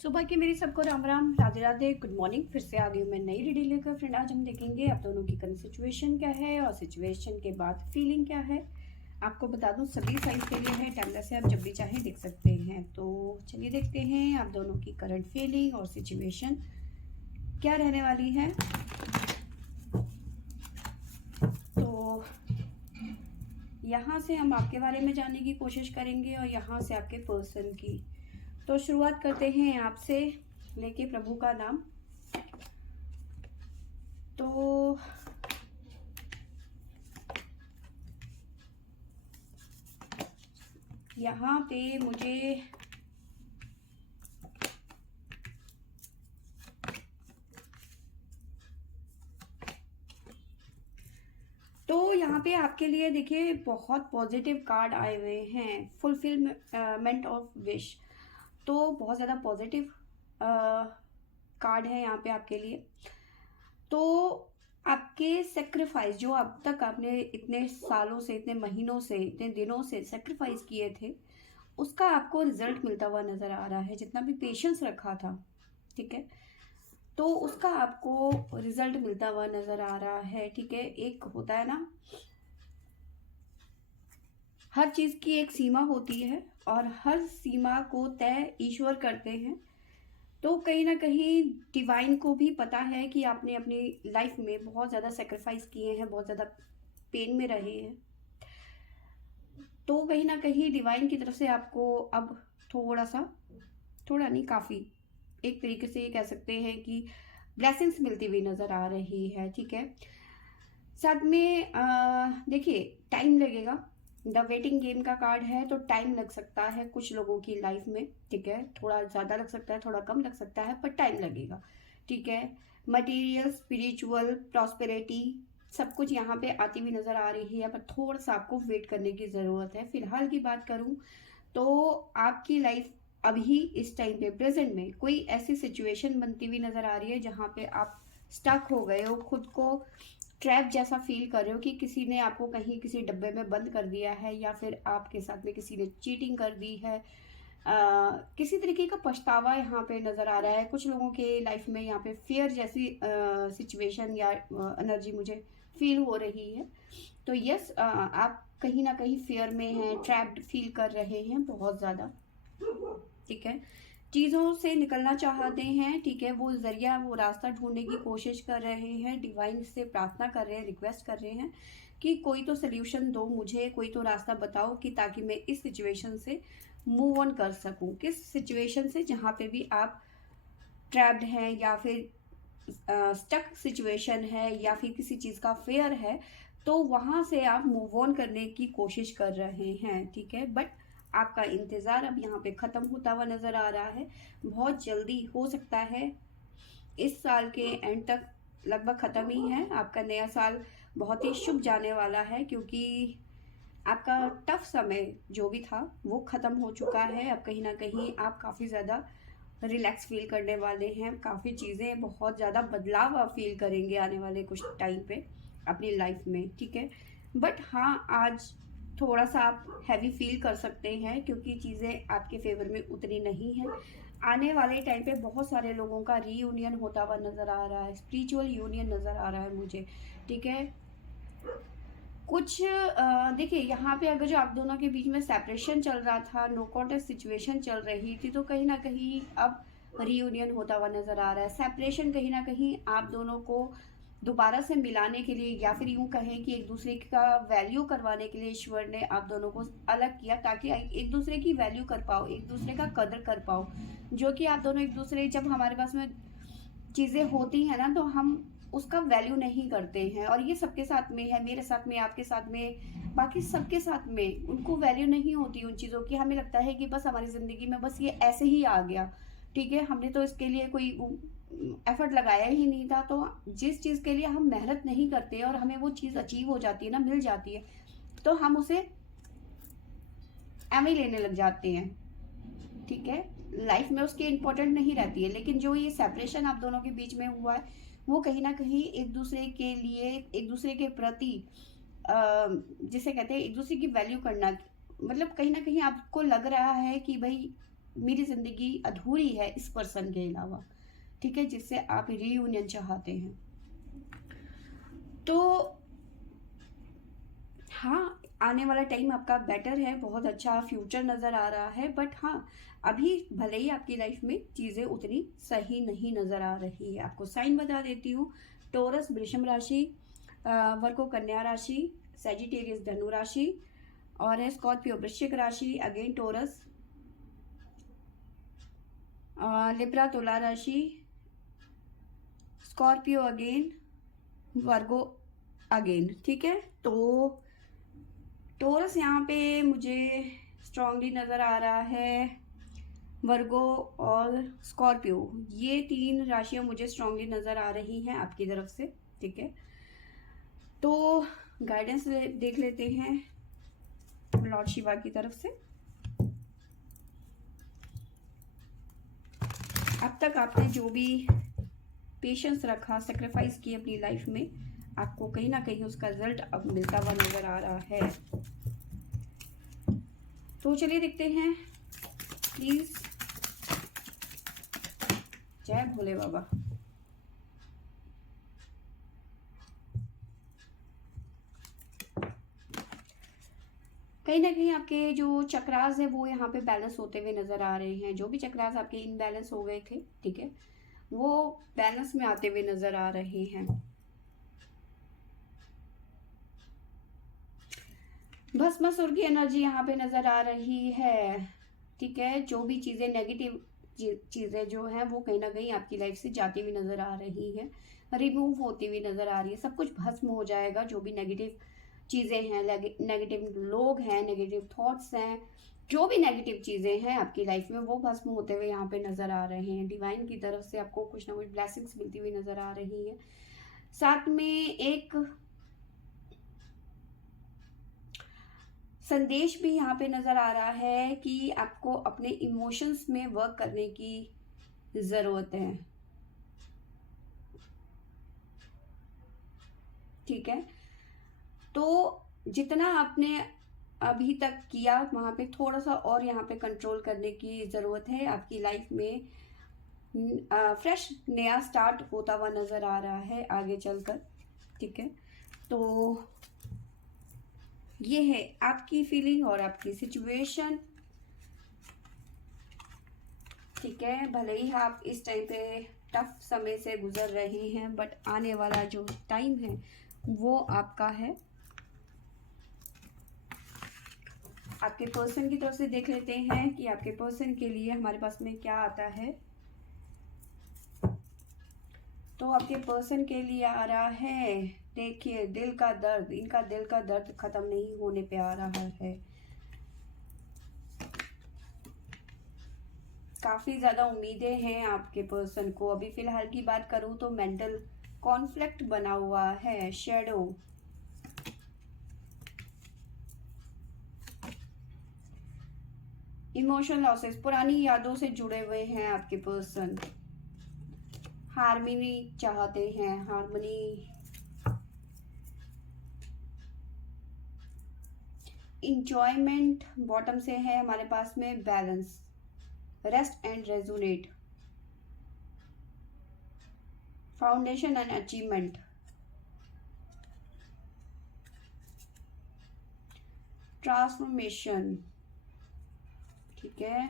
सुबह की मेरी सबको राम राम, राधे राधे, गुड मॉर्निंग। फिर से आ गई हूँ मैं नई रीडिंग लेकर। फ्रेंड, आज हम देखेंगे आप दोनों की करंट सिचुएशन क्या है और सिचुएशन के बाद फीलिंग क्या है। आपको बता दूं सभी साइज के लिए है, टाइमलेस है, आप जब भी चाहें देख सकते हैं। तो चलिए देखते हैं आप दोनों की करंट फीलिंग और सिचुएशन क्या रहने वाली है। तो यहाँ से हम आपके बारे में जानने की कोशिश करेंगे और यहाँ से आपके पर्सन की। तो शुरुआत करते हैं आपसे लेके प्रभु का नाम। तो यहाँ पे मुझे तो यहाँ पे आपके लिए देखिए बहुत पॉजिटिव कार्ड आए हुए हैं। फुलफिलमेंट ऑफ विश, तो बहुत ज़्यादा पॉजिटिव कार्ड है यहाँ पे आपके लिए। तो आपके सेक्रीफाइस जो अब तक आपने इतने सालों से, इतने महीनों से, इतने दिनों से सेक्रीफाइस किए थे, उसका आपको रिजल्ट मिलता हुआ नज़र आ रहा है। जितना भी पेशेंस रखा था, ठीक है, तो उसका आपको रिजल्ट मिलता हुआ नज़र आ रहा है। ठीक है, एक होता है ना, हर चीज़ की एक सीमा होती है और हर सीमा को तय ईश्वर करते हैं। तो कहीं ना कहीं डिवाइन को भी पता है कि आपने अपनी लाइफ में बहुत ज़्यादा सेक्रीफाइस किए हैं, बहुत ज़्यादा पेन में रहे हैं। तो कहीं ना कहीं डिवाइन की तरफ से आपको अब थोड़ा सा, थोड़ा नहीं काफ़ी, एक तरीके से ये कह सकते हैं कि ब्लेसिंग्स मिलती हुई नज़र आ रही है। ठीक है, साथ में देखिए टाइम लगेगा। द वेटिंग गेम का कार्ड है, तो टाइम लग सकता है कुछ लोगों की लाइफ में। ठीक है, थोड़ा ज़्यादा लग सकता है, थोड़ा कम लग सकता है, पर टाइम लगेगा। ठीक है, मटेरियल, स्पिरिचुअल, प्रॉस्पेरिटी, सब कुछ यहाँ पे आती हुई नज़र आ रही है, पर थोड़ा सा आपको वेट करने की ज़रूरत है। फिलहाल की बात करूँ तो आपकी लाइफ अभी इस टाइम पे प्रेजेंट में कोई ऐसी सिचुएशन बनती हुई नज़र आ रही है जहाँ पे आप स्टक हो गए हो, खुद को ट्रैप जैसा फील कर रहे हो कि किसी ने आपको कहीं किसी डब्बे में बंद कर दिया है, या फिर आपके साथ में किसी ने चीटिंग कर दी है। किसी तरीके का पछतावा यहाँ पे नज़र आ रहा है। कुछ लोगों के लाइफ में यहाँ पे फियर जैसी सिचुएशन या एनर्जी मुझे फील हो रही है। तो यस, आप कहीं ना कहीं फियर में हैं, ट्रैप्ड फील कर रहे हैं बहुत ज़्यादा। ठीक है, चीज़ों से निकलना चाहते हैं। ठीक है, वो जरिया, वो रास्ता ढूंढने की कोशिश कर रहे हैं, डिवाइन से प्रार्थना कर रहे हैं, रिक्वेस्ट कर रहे हैं कि कोई तो सोल्यूशन दो मुझे, कोई तो रास्ता बताओ कि ताकि मैं इस सिचुएशन से मूव ऑन कर सकूं। किस सिचुएशन से, जहाँ पे भी आप ट्रैप्ड हैं या फिर स्टक सिचुएशन है या फिर किसी चीज़ का फेयर है, तो वहाँ से आप मूव ऑन करने की कोशिश कर रहे हैं। ठीक है, बट आपका इंतज़ार अब यहाँ पे ख़त्म होता हुआ नज़र आ रहा है। बहुत जल्दी हो सकता है, इस साल के एंड तक लगभग ख़त्म ही है। आपका नया साल बहुत ही शुभ जाने वाला है, क्योंकि आपका टफ समय जो भी था वो ख़त्म हो चुका है। अब कहीं ना कहीं आप काफ़ी ज़्यादा रिलैक्स फील करने वाले हैं। काफ़ी चीज़ें, बहुत ज़्यादा बदलाव आप फील करेंगे आने वाले कुछ टाइम पे अपनी लाइफ में। ठीक है, बट हाँ, आज थोड़ा सा आप हैवी फील कर सकते हैं क्योंकि चीज़ें आपके फेवर में उतनी नहीं है। आने वाले टाइम पे बहुत सारे लोगों का रीयूनियन होता हुआ नज़र आ रहा है, स्पिरिचुअल यूनियन नज़र आ रहा है मुझे। ठीक है, कुछ देखिए यहाँ पे अगर जो आप दोनों के बीच में सेपरेशन चल रहा था, नो कॉन्टेक्ट सिचुएशन चल रही थी, तो कहीं ना कहीं अब रीयूनियन होता हुआ नजर आ रहा है। सेपरेशन कहीं ना कहीं आप दोनों को दोबारा से मिलाने के लिए, या फिर यूं कहें कि एक दूसरे का वैल्यू करवाने के लिए ईश्वर ने आप दोनों को अलग किया, ताकि एक दूसरे की वैल्यू कर पाओ, एक दूसरे का कदर कर पाओ। जो कि आप दोनों एक दूसरे, जब हमारे पास में चीज़ें होती हैं ना, तो हम उसका वैल्यू नहीं करते हैं। और ये सबके साथ में है, मेरे साथ में, आपके साथ में, बाकी सबके साथ में उनको वैल्यू नहीं होती उन चीज़ों की। हमें लगता है कि बस हमारी ज़िंदगी में बस ये ऐसे ही आ गया। ठीक है, हमने तो इसके लिए कोई एफर्ट लगाया ही नहीं था। तो जिस चीज़ के लिए हम मेहनत नहीं करते और हमें वो चीज़ अचीव हो जाती है ना, मिल जाती है, तो हम उसे एम ही लेने लग जाते हैं। ठीक है, लाइफ में उसकी इम्पोर्टेंट नहीं रहती है। लेकिन जो ये सेपरेशन आप दोनों के बीच में हुआ है, वो कहीं ना कहीं एक दूसरे के लिए, एक दूसरे के प्रति, जिसे कहते हैं एक दूसरे की वैल्यू करना, मतलब कहीं ना कहीं आपको लग रहा है कि भाई मेरी ज़िंदगी अधूरी है इस पर्सन के अलावा, ठीक है, जिससे आप रीयूनियन चाहते हैं। तो हाँ, आने वाला टाइम आपका बेटर है, बहुत अच्छा फ्यूचर नज़र आ रहा है, बट हाँ, अभी भले ही आपकी लाइफ में चीज़ें उतनी सही नहीं नज़र आ रही है। आपको साइन बता देती हूँ, टोरस वृषभ राशि, वर्गो कन्या राशि, सैजिटेरियस धनु राशि, और है स्कॉर्पियो वृश्चिक राशि, अगेन टोरस, लिब्रा तुला राशि, स्कॉर्पियो अगेन, वर्गो अगेन, ठीक है। तो टोरस यहाँ पे मुझे स्ट्रांगली नज़र आ रहा है, वर्गो और स्कॉर्पियो, ये 3 राशियाँ मुझे स्ट्रांगली नज़र आ रही हैं आपकी तरफ से, ठीक है। तो गाइडेंस देख लेते हैं लॉर्ड शिवा की तरफ से। अब तक आपने जो भी पेशेंस रखा, सेक्रीफाइस की अपनी लाइफ में, आपको कहीं ना कहीं उसका रिजल्ट अब मिलता हुआ नजर आ रहा है। तो चलिए देखते हैं, प्लीज। जय भोले बाबा। कहीं ना कहीं आपके जो चक्रास है वो यहाँ पे बैलेंस होते हुए नजर आ रहे हैं। जो भी चक्रास आपके इनबैलेंस हो गए थे, ठीक है, वो बैलेंस में आते हुए नजर आ रहे हैं। भस्मासुर की एनर्जी यहाँ पे नजर आ रही है, ठीक है। जो भी चीजें नेगेटिव चीजें जो हैं वो कहीं ना कहीं आपकी लाइफ से जाती हुई नजर आ रही है, रिमूव होती हुई नजर आ रही है। सब कुछ भस्म हो जाएगा, जो भी नेगेटिव चीजें हैं, नेगेटिव लोग हैं, नेगेटिव थॉट्स हैं, जो भी नेगेटिव चीजें हैं आपकी लाइफ में, वो भस्म होते हुए यहाँ पे नजर आ रहे हैं। डिवाइन की तरफ से आपको कुछ ना कुछ ब्लेसिंग्स मिलती हुई नजर आ रही है। साथ में एक संदेश भी यहाँ पे नजर आ रहा है कि आपको अपने इमोशंस में वर्क करने की जरूरत है, ठीक है। तो जितना आपने अभी तक किया वहां पे थोड़ा सा और यहाँ पे कंट्रोल करने की जरूरत है। आपकी लाइफ में फ्रेश नया स्टार्ट होता हुआ नजर आ रहा है आगे चलकर, ठीक है। तो ये है आपकी फीलिंग और आपकी सिचुएशन, ठीक है। भले ही आप इस टाइम पे टफ समय से गुजर रहे हैं, बट आने वाला जो टाइम है वो आपका है। आपके पर्सन की तरफ से देख लेते हैं कि आपके पर्सन के लिए हमारे पास में क्या आता है। तो आपके पर्सन के लिए आ रहा है, देखिए, दिल का दर्द, इनका दिल का दर्द खत्म नहीं होने पे आ रहा है। काफी ज्यादा उम्मीदें हैं आपके पर्सन को। अभी फिलहाल की बात करूं तो मेंटल कॉन्फ्लिक्ट बना हुआ है, शैडो, इमोशनल लॉसेस, पुरानी यादों से जुड़े हुए हैं आपके पर्सन। हार्मनी चाहते हैं, हार्मनी, इंजॉयमेंट बॉटम से है हमारे पास में, balance, rest and resonate, foundation and achievement, transformation, ठीक है।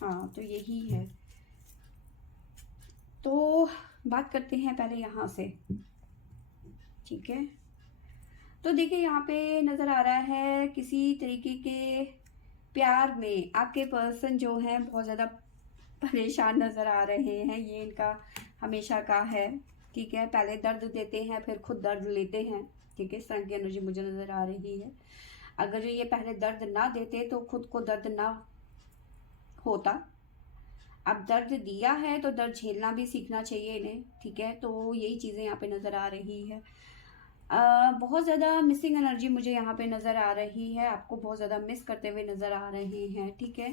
हाँ, तो यही है। तो बात करते हैं पहले यहाँ से, ठीक है। तो देखिए, यहाँ पे नज़र आ रहा है किसी तरीके के प्यार में आपके पर्सन जो है बहुत ज़्यादा परेशान नज़र आ रहे हैं। ये इनका हमेशा का है, ठीक है। पहले दर्द देते हैं, फिर खुद दर्द लेते हैं, ठीक है। इस तरह की एनर्जी मुझे नज़र आ रही है। अगर ये पहले दर्द ना देते तो खुद को दर्द ना होता। अब दर्द दिया है तो दर्द झेलना भी सीखना चाहिए इन्हें, ठीक है। तो यही चीज़ें यहाँ पे नज़र आ रही है। बहुत ज़्यादा मिसिंग एनर्जी मुझे यहाँ पे नज़र आ रही है। आपको बहुत ज़्यादा मिस करते हुए नज़र आ रहे हैं, ठीक है।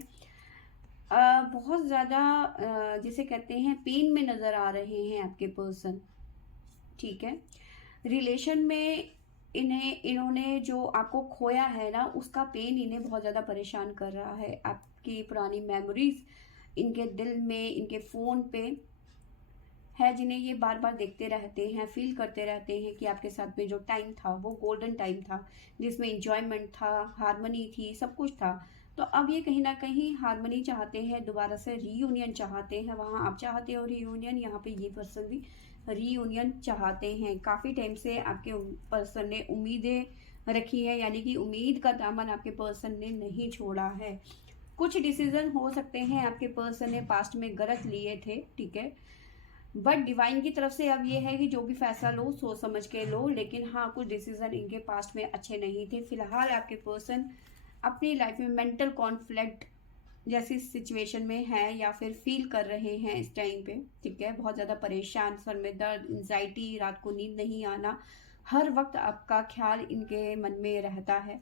बहुत ज़्यादा जिसे कहते हैं पेन में नज़र आ रहे हैं आपके पर्सन, ठीक है। रिलेशन में इन्होंने जो आपको खोया है ना, उसका पेन इन्हें बहुत ज़्यादा परेशान कर रहा है। आपकी पुरानी मेमोरीज इनके दिल में, इनके फ़ोन पे है, जिन्हें ये बार बार देखते रहते हैं, फील करते रहते हैं कि आपके साथ में जो टाइम था वो गोल्डन टाइम था, जिसमें इंजॉयमेंट था, हारमनी थी, सब कुछ था। तो अब ये कहीं ना कहीं हारमनी चाहते हैं, दोबारा से रीयूनियन चाहते हैं। वहाँ आप चाहते हो रीयूनियन, यहाँ पे ये पर्सन भी रीयूनियन चाहते हैं। काफ़ी टाइम से आपके पर्सन ने उम्मीदें रखी है, यानी कि उम्मीद का दामन आपके पर्सन ने नहीं छोड़ा है। कुछ डिसीजन हो सकते हैं आपके पर्सन ने पास्ट में गलत लिए थे, ठीक है, बट डिवाइन की तरफ से अब ये है कि जो भी फैसला लो सोच समझ के लो। लेकिन हाँ, कुछ डिसीजन इनके पास्ट में अच्छे नहीं थे। फिलहाल आपके पर्सन अपनी लाइफ में मेंटल कॉन्फ्लिक्ट जैसी सिचुएशन में है या फिर फील कर रहे हैं इस टाइम पे, ठीक है। बहुत ज़्यादा परेशान, सर में दर्द, एंजाइटी, रात को नींद नहीं आना, हर वक्त आपका ख्याल इनके मन में रहता है।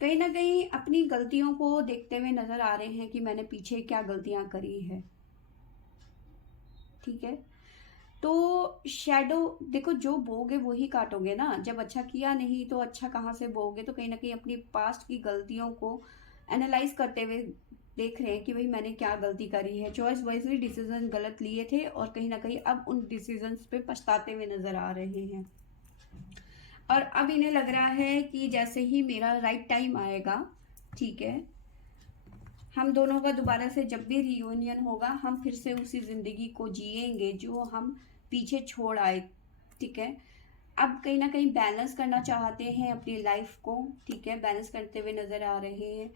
कहीं ना कहीं अपनी गलतियों को देखते हुए नजर आ रहे हैं कि मैंने पीछे क्या गलतियां करी है, ठीक है। तो शैडो देखो, जो बोगे वो ही काटोगे ना। जब अच्छा किया नहीं तो अच्छा कहाँ से बोगे। तो कहीं ना कहीं अपनी पास्ट की गलतियों को एनालाइज करते हुए देख रहे हैं कि भाई मैंने क्या गलती करी है। चॉइस वाइजली डिसीजन गलत लिए थे और कहीं ना कहीं अब उन डिसीजंस पे पछताते हुए नजर आ रहे हैं। और अब इन्हें लग रहा है कि जैसे ही मेरा राइट टाइम आएगा, ठीक है, हम दोनों का दोबारा से जब भी रियूनियन होगा, हम फिर से उसी ज़िंदगी को जिएंगे जो हम पीछे छोड़ आए, ठीक है। अब कहीं ना कहीं बैलेंस करना चाहते हैं अपनी लाइफ को, ठीक है, बैलेंस करते हुए नज़र आ रहे हैं।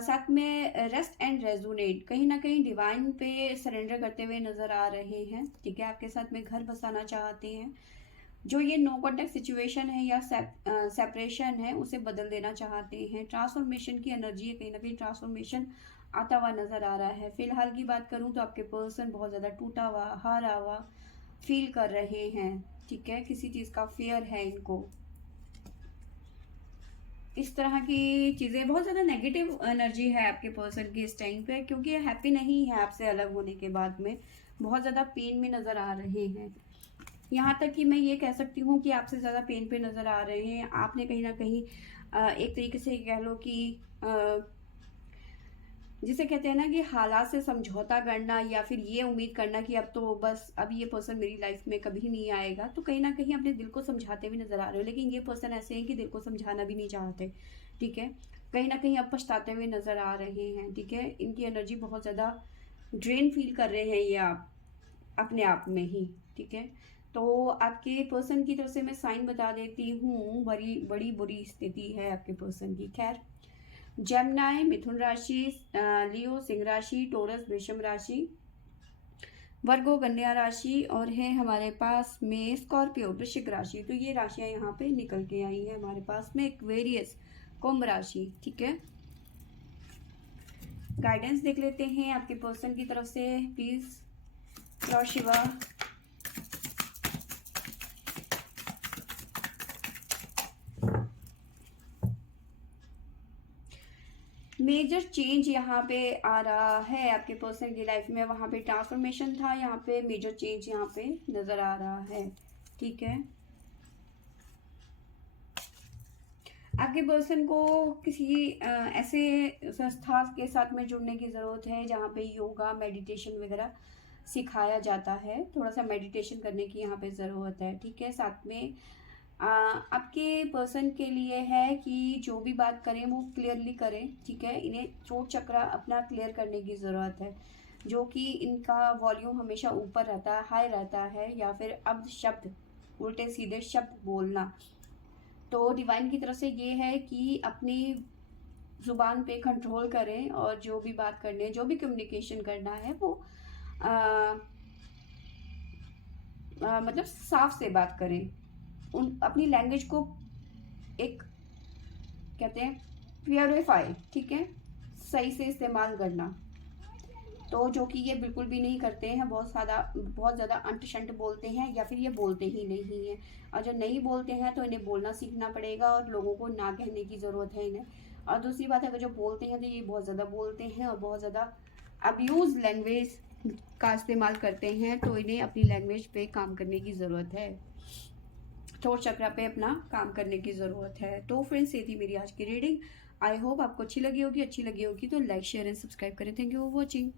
साथ में रेस्ट एंड रेजोनेट, कहीं ना कहीं डिवाइन पे सरेंडर करते हुए नज़र आ रहे हैं, ठीक है। आपके साथ में घर बसाना चाहते हैं। जो ये नो कॉन्टेक्ट सिचुएशन है या सेपरेशन है, उसे बदल देना चाहते हैं। ट्रांसफॉर्मेशन की एनर्जी है, कहीं ना कहीं ट्रांसफॉर्मेशन आता हुआ नजर आ रहा है। फिलहाल की बात करूं तो आपके पर्सन बहुत ज़्यादा टूटा हुआ, हारा हुआ फील कर रहे हैं, ठीक है। किसी चीज़ का फेयर है इनको, इस तरह की चीज़ें। बहुत ज़्यादा नेगेटिव एनर्जी है आपके पर्सन की इस टाइम पे, क्योंकि ये हैप्पी नहीं है आपसे अलग होने के बाद में। बहुत ज़्यादा पेन में नज़र आ रहे हैं। यहाँ तक कि मैं ये कह सकती हूँ कि आपसे ज़्यादा पेन पे नज़र आ रहे हैं। आपने कहीं ना कहीं एक तरीके से कह लो कि जिसे कहते हैं ना कि हालात से समझौता करना, या फिर ये उम्मीद करना कि अब तो बस अब ये पर्सन मेरी लाइफ में कभी नहीं आएगा। तो कहीं ना कहीं अपने दिल को समझाते हुए नज़र आ रहे हो, लेकिन ये पर्सन ऐसे हैं कि दिल को समझाना भी नहीं चाहते, ठीक है। कहीं ना कहीं अब पछताते हुए नज़र आ रहे हैं, ठीक है। इनकी एनर्जी बहुत ज़्यादा ड्रेन फील कर रहे हैं ये आप अपने आप में ही, ठीक है। तो आपके पर्सन की तरफ से मैं साइन बता देती हूँ, बड़ी बड़ी बुरी स्थिति है आपके पर्सन की। खैर, जेमिनी मिथुन राशि, लियो सिंह राशि, टोरस वृषभ राशि, वर्गो कन्या राशि, और है हमारे पास में स्कॉर्पियो वृश्चिक राशि। तो ये राशियाँ यहाँ पे निकल के आई हैं हमारे पास में। एक्वेरियस कुंभ राशि, ठीक है। गाइडेंस देख लेते हैं आपके पर्सन की तरफ से, please lord Shiva. Major change यहाँ पे आ रहा है आपके पर्सन की लाइफ में। वहाँ पे ट्रांसफॉर्मेशन था, यहाँ पे मेजर चेंज यहाँ पे नज़र आ रहा है, ठीक है। आपके पर्सन को किसी ऐसे संस्था के साथ में जुड़ने की ज़रूरत है जहाँ पे योगा मेडिटेशन वगैरह सिखाया जाता है। थोड़ा सा मेडिटेशन करने की यहाँ पे ज़रूरत है, ठीक है। साथ में आपके पर्सन के लिए है कि जो भी बात करें वो क्लियरली करें, ठीक है। इन्हें थ्रोट चक्र अपना क्लियर करने की ज़रूरत है, जो कि इनका वॉल्यूम हमेशा ऊपर रहता है, हाई रहता है, या फिर अब शब्द, उल्टे सीधे शब्द बोलना। तो डिवाइन की तरफ से ये है कि अपनी ज़ुबान पे कंट्रोल करें, और जो भी बात करनी है, जो भी कम्युनिकेशन करना है, वो मतलब साफ से बात करें। अपनी लैंग्वेज को एक कहते हैं प्योरीफाई, ठीक है, सही से इस्तेमाल करना। तो जो कि ये बिल्कुल भी नहीं करते हैं, बहुत ज़्यादा अंट शंट बोलते हैं, या फिर ये बोलते ही नहीं हैं। और जो नहीं बोलते हैं तो इन्हें बोलना सीखना पड़ेगा, और लोगों को ना कहने की ज़रूरत है इन्हें। और दूसरी बात है, अगर जो बोलते हैं तो ये बहुत ज़्यादा बोलते हैं और बहुत ज़्यादा अब्यूज़ लैंग्वेज का इस्तेमाल करते हैं। तो इन्हें अपनी लैंग्वेज पे काम करने की ज़रूरत है। थ्रोट चक्रा पे अपना काम करने की ज़रूरत है। तो फ्रेंड्स, ये थी मेरी आज की रीडिंग। आई होप आपको अच्छी लगी होगी तो लाइक शेयर एंड सब्सक्राइब करें। Thank you for watching.